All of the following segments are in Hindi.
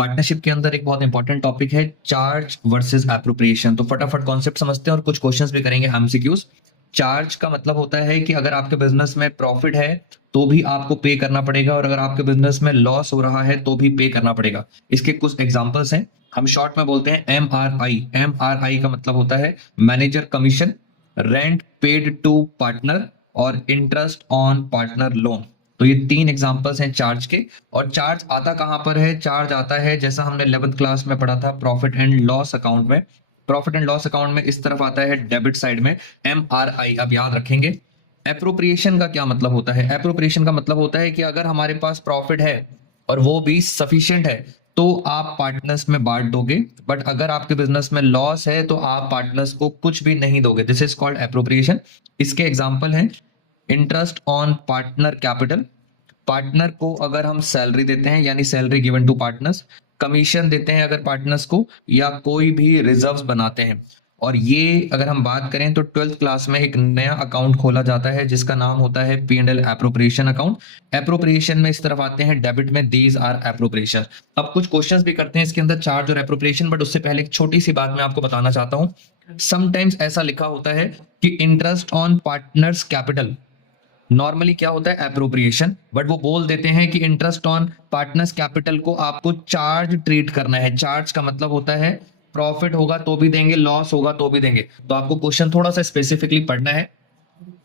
पार्टनरशिप के अंदर एक बहुत इंपॉर्टेंट टॉपिक है चार्ज वर्सेस एप्रोप्रिएशन। तो फटाफट कॉन्सेप्ट समझते हैं और कुछ क्वेश्चंस भी करेंगे एमसीक्यूज। चार्ज का मतलब होता है कि अगर आपके बिजनेस में प्रॉफिट है तो भी आपको पे करना पड़ेगा, और अगर आपके बिजनेस में लॉस हो रहा है तो भी पे करना पड़ेगा। इसके कुछ एग्जांपल्स हैं, हम शॉर्ट में बोलते हैं एमआरआई। एमआरआई का मतलब होता है manager commission, rent paid to partner और इंटरेस्ट ऑन पार्टनर लोन। तो ये तीन एग्जांपल्स हैं चार्ज के। और चार्ज आता कहां पर है? चार्ज आता है, जैसा हमने 11th क्लास में पढ़ा था, प्रॉफिट एंड लॉस अकाउंट में। प्रॉफिट एंड लॉस अकाउंट में इस तरफ आता है डेबिट साइड में एमआरआई। अब याद रखेंगे एप्रोप्रिएशन का क्या मतलब होता है। एप्रोप्रिएशन का मतलब होता है कि अगर हमारे पास प्रॉफिट है और वो भी सफिशिएंट है तो आप पार्टनर्स में बांट दोगे, बट अगर आपके बिजनेस में लॉस है तो आप पार्टनर्स को कुछ भी नहीं दोगे। This is called appropriation. इसके एग्जांपल हैं interest on partner capital, partner को अगर हम सैलरी देते हैं यानी salary given to partners, commission देते हैं अगर पार्टनर्स को, या कोई भी रिजर्व्स बनाते हैं। और ये अगर हम बात करें तो 12th क्लास में एक नया अकाउंट खोला जाता है जिसका नाम होता है P and L appropriation account. Appropriation में इस तरफ आते हैं डेबिट में, दीज आर एप्रोप्रिएशन। अब कुछ क्वेश्चंस भी करते हैं इसके अंदर चार्ज और एप्रोप्रिएशन, बट उससे पहले एक छोटी सी बात मैं आपको बताना चाहता हूं। समटाइम्स ऐसा लिखा होता है कि interest on partners capital, normally क्या होता है एप्रोप्रिएशन, बट वो बोल देते हैं कि इंटरेस्ट ऑन पार्टनर्स कैपिटल को आपको चार्ज ट्रीट करना है। चार्ज का मतलब होता है प्रॉफिट होगा तो भी देंगे, लॉस होगा तो भी देंगे। तो आपको क्वेश्चन थोड़ा सा स्पेसिफिकली पढ़ना है।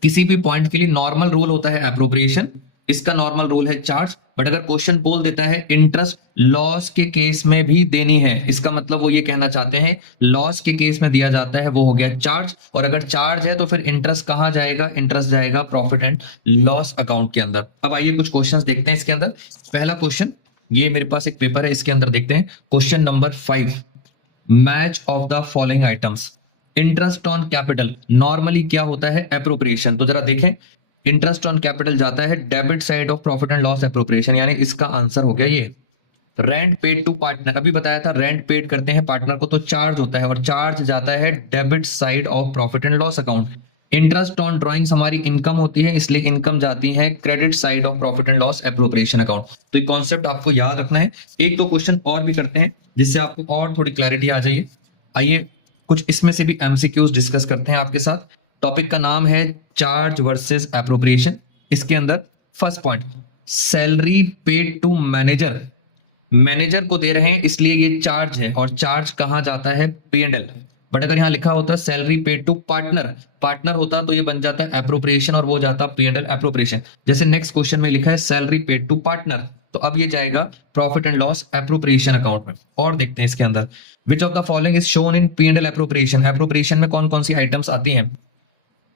किसी भी पॉइंट के लिए नॉर्मल रूल होता है एप्रोप्रिएशन, इसका नॉर्मल रूल है चार्ज। बट अगर क्वेश्चन बोल देता है इंटरेस्ट लॉस के केस में भी देनी है, इसका मतलब वो ये कहना चाहते हैं लॉस के केस में दिया जाता है, वो हो गया चार्ज। और अगर चार्ज है तो फिर इंटरेस्ट कहां जाएगा? इंटरेस्ट जाएगा प्रॉफिट एंड लॉस अकाउंट के अंदर। अब आइए कुछ क्वेश्चंस देखते हैं इसके अंदर। पहला क्वेश्चन, ये मेरे पास एक पेपर है, इसके अंदर देखते हैं question number 5, match of the following items. Interest on capital normally क्या होता है? एप्रोप्रिएशन। तो जरा देखें, इंटरेस्ट ऑन कैपिटल जाता है debit side of profit and loss appropriation, यानी इसका आंसर हो गया ये। रेंट पेड टू पार्टनर, अभी बताया था रेंट पेड करते हैं पार्टनर को तो चार्ज होता है, और चार्ज जाता है debit side of profit and loss account. Interest on drawings हमारी इनकम होती है, इसलिए इनकम जाती है credit side of profit and loss appropriation account. तो ये कॉन्सेप्ट आपको याद रखना है। एक दो क्वेश्चन और भी करते हैं जिससे आपको और थोड़ी क्लैरिटी आ जाइए। आइए कुछ इसमें से भी एमसीक्यूज डिस्कस करते हैं आपके साथ। टॉपिक का नाम है चार्ज वर्सेस एप्रोप्रिएशन। इसके अंदर first point, salary paid to manager. Manager को दे रहे हैं इसलिए ये चार्ज है, और चार्ज कहां जाता है? P and L. बट अगर यहां लिखा होता salary paid to partner, partner होता तो ये बन जाता है एप्रोप्रिएशन और वो जाता पी एंड एल एप्रोप्रिएशन। जैसे नेक्स्ट क्वेश्चन में लिखा है सैलरी पेड टू पार्टनर, तो अब ये जाएगा profit and loss appropriation account में। और देखते हैं इसके अंदर, which of the following is shown in P and L appropriation. Appropriation में कौन कौन सी आइटम्स आती हैं?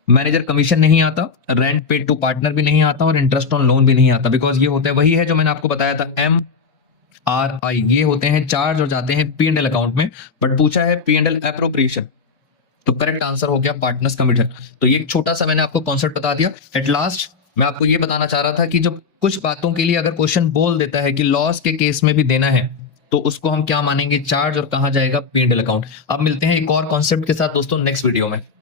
मैनेजर कमीशन नहीं आता, रेंट पेड टू पार्टनर भी नहीं आता, और इंटरेस्ट ऑन लोन भी नहीं आता, बिकॉज ये होता है वही है जो मैंने आपको बताया था एम आर आई। ये होते हैं चार्ज और जाते हैं पी एंड एल अकाउंट में। बट पूछा है पी एंड एल एप्रोप्रिएशन, तो करेक्ट आंसर हो गया पार्टनर्स कमीशन। तो ये एक छोटा सा मैंने आपको कॉन्सेप्ट बता दिया। एट लास्ट मैं आपको ये बताना चाह रहा था कि जो कुछ बातों के लिए अगर क्वेश्चन बोल देता है कि लॉस के केस में भी देना है, तो उसको हम क्या मानेंगे? चार्ज, और कहां जाएगा? P and L account. अब मिलते हैं एक और कॉन्सेप्ट के साथ दोस्तों नेक्स्ट वीडियो में।